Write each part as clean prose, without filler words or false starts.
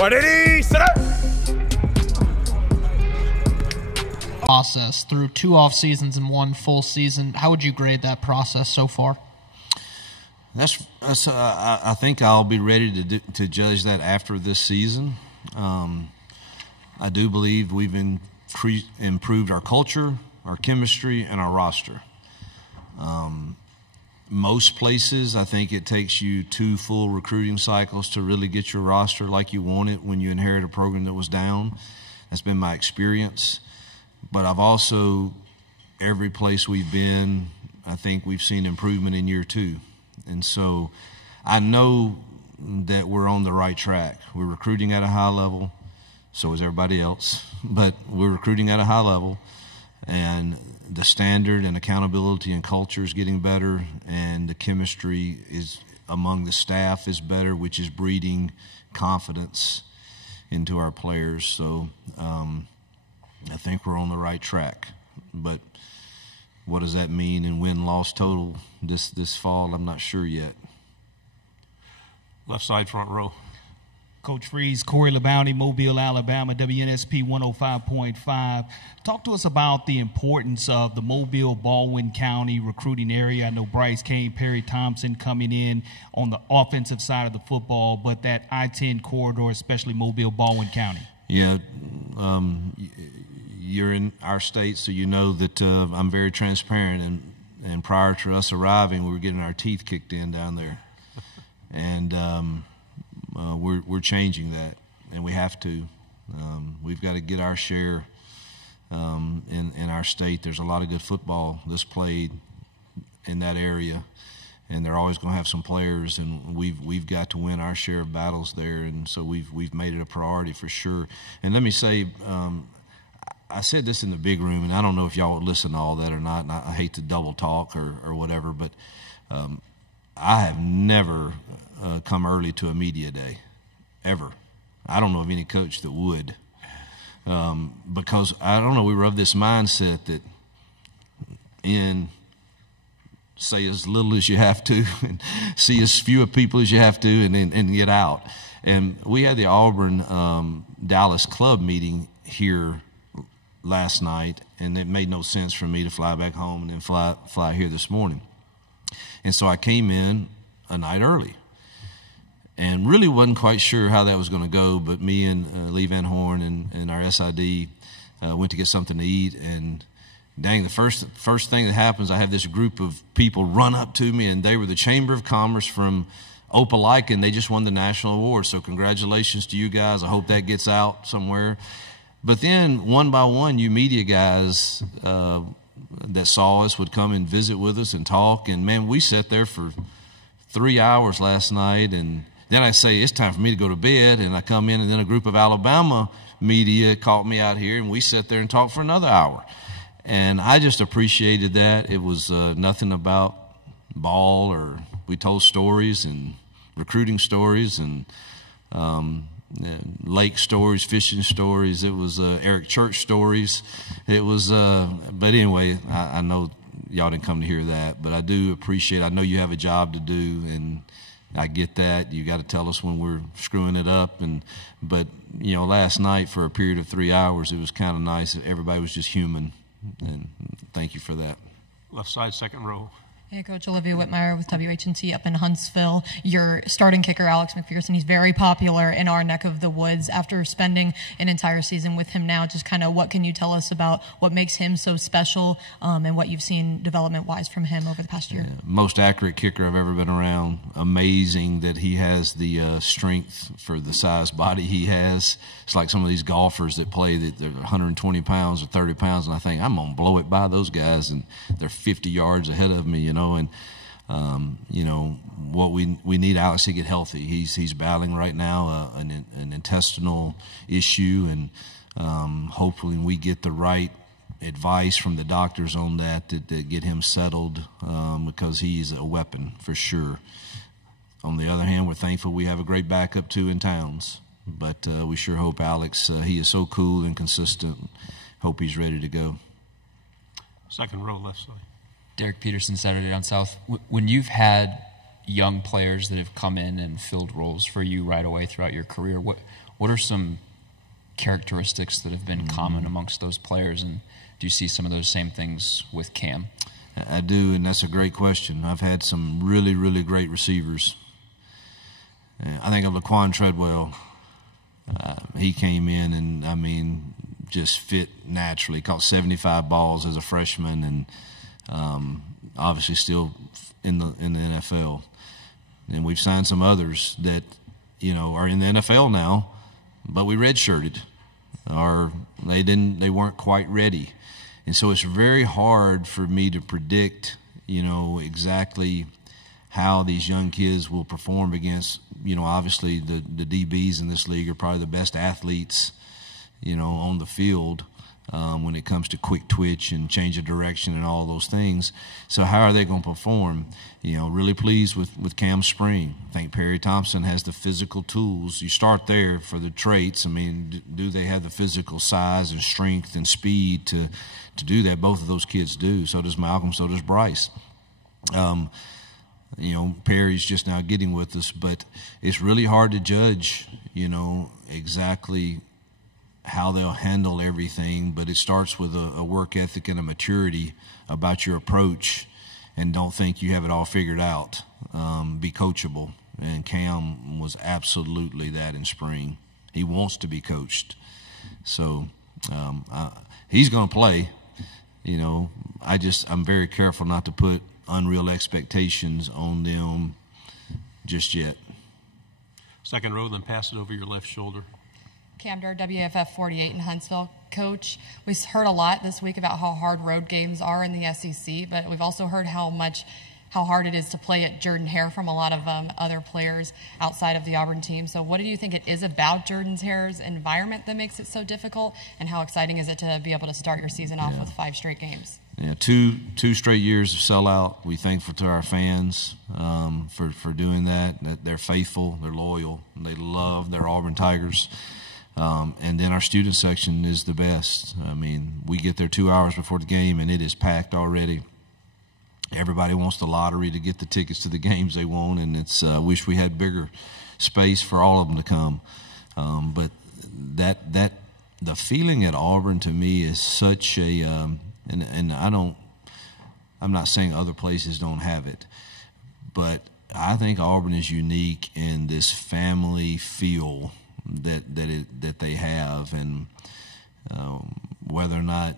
Ready, set up. Process through 2 off seasons and 1 full season. How would you grade that process so far? I think I'll be ready to judge that after this season. I do believe we've improved our culture, our chemistry, and our roster. Most places, I think it takes you 2 full recruiting cycles to really get your roster like you want it when you inherit a program that was down. That's been my experience. But I've also, every place we've been, I think we've seen improvement in year 2. And so I know that we're on the right track. We're recruiting at a high level, so is everybody else. But we're recruiting at a high level, and the standard and accountability and culture is getting better, and the chemistry is among the staff is better, which is breeding confidence into our players. So I think we're on the right track. But what does that mean in win-loss total this fall? I'm not sure yet. Left side, front row. Coach Freeze, Corey LeBounty, Mobile, Alabama, WNSP 105.5. Talk to us about the importance of the Mobile, Baldwin County recruiting area. I know Bryce Kane, Perry Thompson coming in on the offensive side of the football, but that I-10 corridor, especially Mobile, Baldwin County. Yeah, you're in our state, so you know that I'm very transparent. And prior to us arriving, we were getting our teeth kicked in down there. And we're changing that, and we have to. We've got to get our share in our state. There's a lot of good football that's played in that area, and they're always going to have some players, and we've got to win our share of battles there, and so we've made it a priority for sure. And let me say, I said this in the big room, and I don't know if y'all would listen to all that or not, and I hate to double talk or whatever, but I have never come early to a media day, ever. I don't know of any coach that would, because I don't know, we were of this mindset that say as little as you have to and see as few people as you have to and get out. And we had the Auburn Dallas club meeting here last night, and it made no sense for me to fly back home and then fly here this morning. And so I came in a night early and really wasn't quite sure how that was going to go, but me and Lee Van Horn and our SID went to get something to eat, and dang, the first thing that happens, I have this group of people run up to me, and they were the Chamber of Commerce from Opelika, and they just won the national award, so congratulations to you guys. I hope that gets out somewhere. But then one by one, you media guys that saw us would come and visit with us and talk, and man, we sat there for 3 hours last night, and then I say, it's time for me to go to bed, and I come in, and then a group of Alabama media caught me out here, and we sat there and talked for another hour. And I just appreciated that. It was nothing about ball, or we told stories and recruiting stories and lake stories, fishing stories. It was Eric Church stories. It was, but anyway, I know y'all didn't come to hear that, but I do appreciate, I know you have a job to do, and I get that. You got to tell us when we're screwing it up. But, you know, last night for a period of 3 hours, it was kind of nice. Everybody was just human, and thank you for that. Left side, second row. Hey, Coach, Olivia Whitmire with WHNT up in Huntsville. Your starting kicker, Alex McPherson, he's very popular in our neck of the woods. After spending an entire season with him now, just kind of what can you tell us about what makes him so special and what you've seen development-wise from him over the past year? Yeah, most accurate kicker I've ever been around. Amazing that he has the strength for the size body he has. It's like some of these golfers that play that they're 120 pounds or 30 pounds, and I think I'm going to blow it by those guys, and they're 50 yards ahead of me, you know. And you know what we need Alex to get healthy. He's battling right now an intestinal issue, and hopefully we get the right advice from the doctors on that get him settled, because he's a weapon for sure. On the other hand, we're thankful we have a great backup too in Towns, but we sure hope Alex, he is so cool and consistent. Hope he's ready to go. Second row, left side. Derek Peterson, Saturday Down South. When you've had young players that have come in and filled roles for you right away throughout your career. What are some characteristics that have been common amongst those players, and do you see some of those same things with Cam? I do, and that's a great question. I've had some really, really great receivers. I think of Laquan Treadwell. He came in and, I mean, just fit naturally. Caught 75 balls as a freshman, and obviously still in the NFL. And we've signed some others that, you know, are in the NFL now, but we redshirted, or they weren't quite ready. And so it's very hard for me to predict, you know, exactly how these young kids will perform against, you know, obviously the DBs in this league are probably the best athletes, you know, on the field when it comes to quick twitch and change of direction and all those things. So how are they going to perform? You know, really pleased with Cam Spring. I think Perry Thompson has the physical tools. You start there for the traits. I mean, do they have the physical size and strength and speed to do that? Both of those kids do. So does Malcolm, so does Bryce. You know, Perry's just now getting with us, but it's really hard to judge, you know, exactly how they'll handle everything. But it starts with a work ethic and a maturity about your approach, and don't think you have it all figured out. Be coachable, and Cam was absolutely that in spring. He wants to be coached. So he's going to play. You know, I'm very careful not to put unreal expectations on them just yet. Second row, then pass it over your left shoulder. Cam Durr, WFF 48 in Huntsville. Coach, we've heard a lot this week about how hard road games are in the SEC, but we've also heard how hard it is to play at Jordan-Hare from a lot of other players outside of the Auburn team. So what do you think it is about Jordan-Hare's environment that makes it so difficult, and how exciting is it to be able to start your season off with 5 straight games? Yeah, two straight years of sellout. We're thankful to our fans for doing that. They're faithful, they're loyal, they love their Auburn Tigers. And then our student section is the best. I mean, we get there 2 hours before the game, and it is packed already. Everybody wants the lottery to get the tickets to the games they want, and it's wish we had bigger space for all of them to come. But the feeling at Auburn to me is such a and I'm not saying other places don't have it, but I think Auburn is unique in this family feel that they have, and whether or not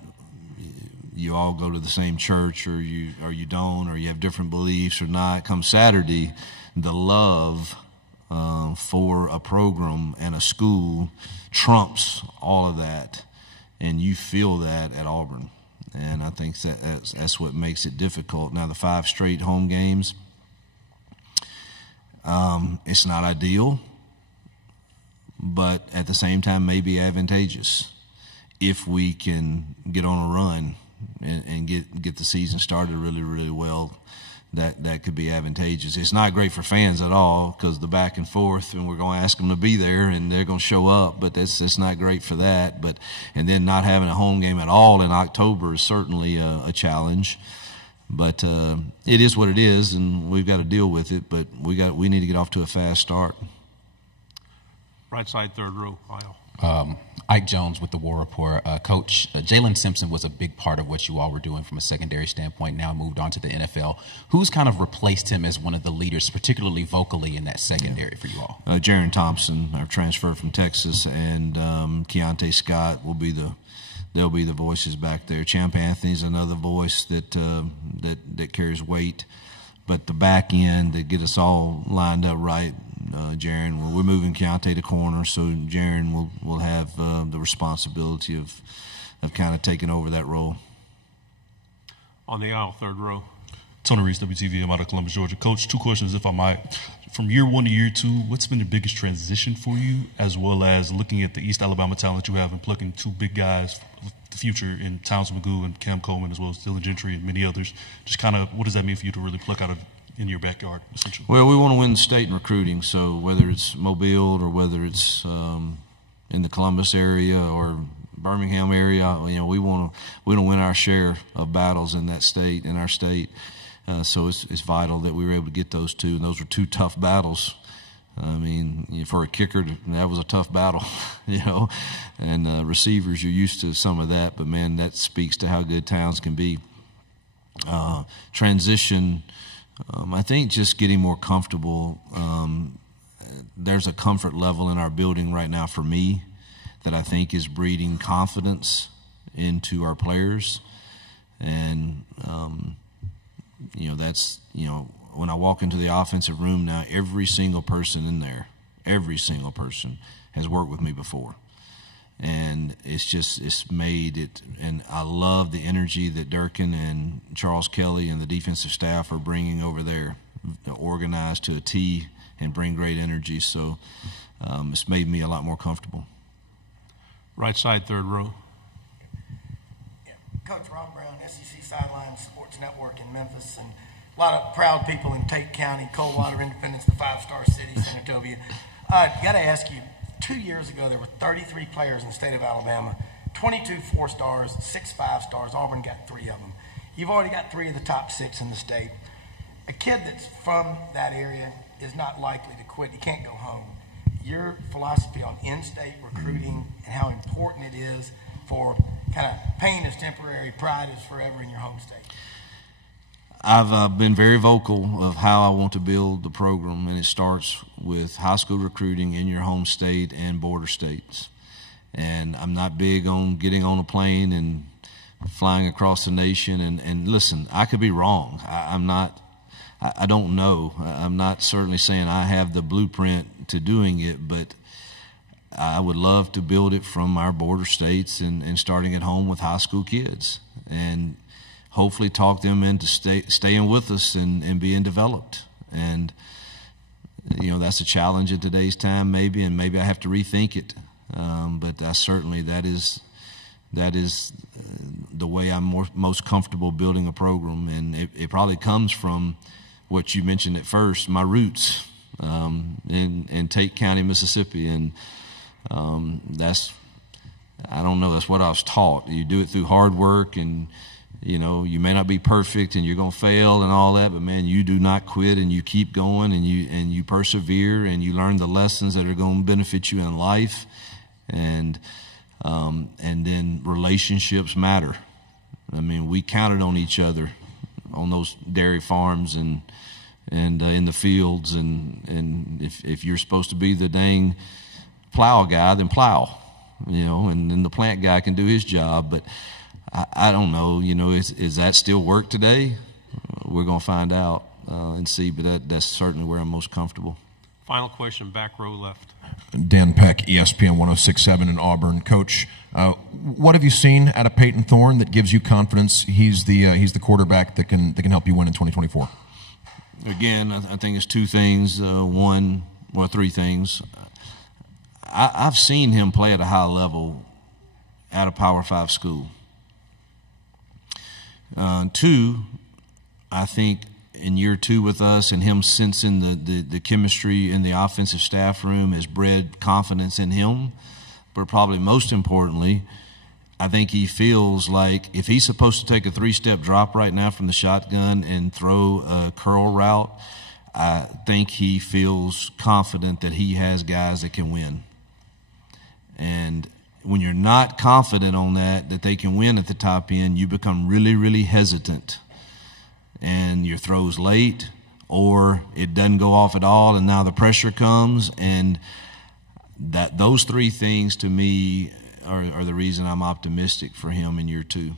you all go to the same church or you don't, or you have different beliefs or not, come Saturday, the love for a program and a school trumps all of that, and you feel that at Auburn. And I think that's what makes it difficult. Now, the 5 straight home games, it's not ideal, but at the same time may be advantageous if we can get on a run and get the season started really, really well. That could be advantageous. It's not great for fans at all, because the back and forth, and we're going to ask them to be there, and they're going to show up, but that's not great for that. And then not having a home game at all in October is certainly a challenge. But it is what it is, and we've got to deal with it. But we need to get off to a fast start. Right side, third row, aisle. Ike Jones with the War Report. Coach, Jalen Simpson was a big part of what you all were doing from a secondary standpoint, now moved on to the NFL. Who's kind of replaced him as one of the leaders, particularly vocally, in that secondary for you all? Jaron Thompson, our transfer from Texas, and Keontae Scott they'll be the voices back there. Champ Anthony's another voice that carries weight. But the back end that get us all lined up right, Jaron, we're moving Keontae to corner, so Jaron will have the responsibility of kind of taking over that role. On the aisle, third row. Tony Reese, WTV. I'm out of Columbus, Georgia. Coach, 2 questions, if I might. From year 1 to year 2, what's been the biggest transition for you, as well as looking at the East Alabama talent you have and plucking 2 big guys for the future in Townsend McGoo and Cam Coleman, as well as Dylan Gentry and many others? Just kind of, what does that mean for you to really pluck out of in your backyard, essentially? Well, we want to win the state in recruiting, so whether it's Mobile or whether it's in the Columbus area or Birmingham area, you know, we want to win our share of battles in that state, in our state. So it's vital that we were able to get those two, and those were two tough battles. I mean, for a kicker, that was a tough battle, and receivers, you're used to some of that, but man, that speaks to how good Towns can be. Transition, I think just getting more comfortable. There's a comfort level in our building right now for me that I think is breeding confidence into our players. And, that's, when I walk into the offensive room now, every single person in there, every single person has worked with me before. And it's made it, and I love the energy that Durkin and Charles Kelly and the defensive staff are bringing over there, organized to a T and bring great energy. So it's made me a lot more comfortable. Right side, third row. Yeah. Coach Ron Brown, SEC Sidelines Sports Network in Memphis, and a lot of proud people in Tate County, Coldwater, Independence, the five-star city, Senatobia. Got to ask you, 2 years ago there were 33 players in the state of Alabama, 22 4-stars, 6 5-stars. Auburn got 3 of them. You've already got 3 of the top 6 in the state. A kid that's from that area is not likely to quit. He can't go home. Your philosophy on in-state recruiting and how important it is for kind of pain is temporary, pride is forever in your home state. I've been very vocal of how I want to build the program, and it starts with high school recruiting in your home state and border states. And I'm not big on getting on a plane and flying across the nation. And listen, I could be wrong. I don't know. I'm not certainly saying I have the blueprint to doing it, but I would love to build it from our border states and starting at home with high school kids, and hopefully talk them into staying with us and being developed. And that's a challenge in today's time, maybe, and maybe I have to rethink it. But I certainly that is the way I'm most comfortable building a program, and it probably comes from what you mentioned at first, my roots in Tate County, Mississippi, and that's what I was taught. You do it through hard work, and you may not be perfect and you're going to fail and all that, but man, you do not quit, and you keep going, and you persevere, and you learn the lessons that are going to benefit you in life. And then relationships matter. I mean, we counted on each other on those dairy farms and in the fields, and if you're supposed to be the dang plow guy, then plow, and then the plant guy can do his job. But I don't know, is that still work today? We're going to find out and see, but that's certainly where I'm most comfortable. Final question, back row left. Dan Peck, ESPN 106.7 in Auburn. Coach, what have you seen out of Peyton Thorne that gives you confidence he's the quarterback that can help you win in 2024? Again, I think it's 2 things. 3 things. I've seen him play at a high level at a Power 5 school. 2, I think in year 2 with us and him sensing the chemistry in the offensive staff room has bred confidence in him. But probably most importantly, I think he feels like if he's supposed to take a 3-step drop right now from the shotgun and throw a curl route, I think he feels confident that he has guys that can win. And when you're not confident on that they can win at the top end, you become really, really hesitant. And your throw's late, or it doesn't go off at all, and now the pressure comes. And those 3 things to me are the reason I'm optimistic for him in year 2.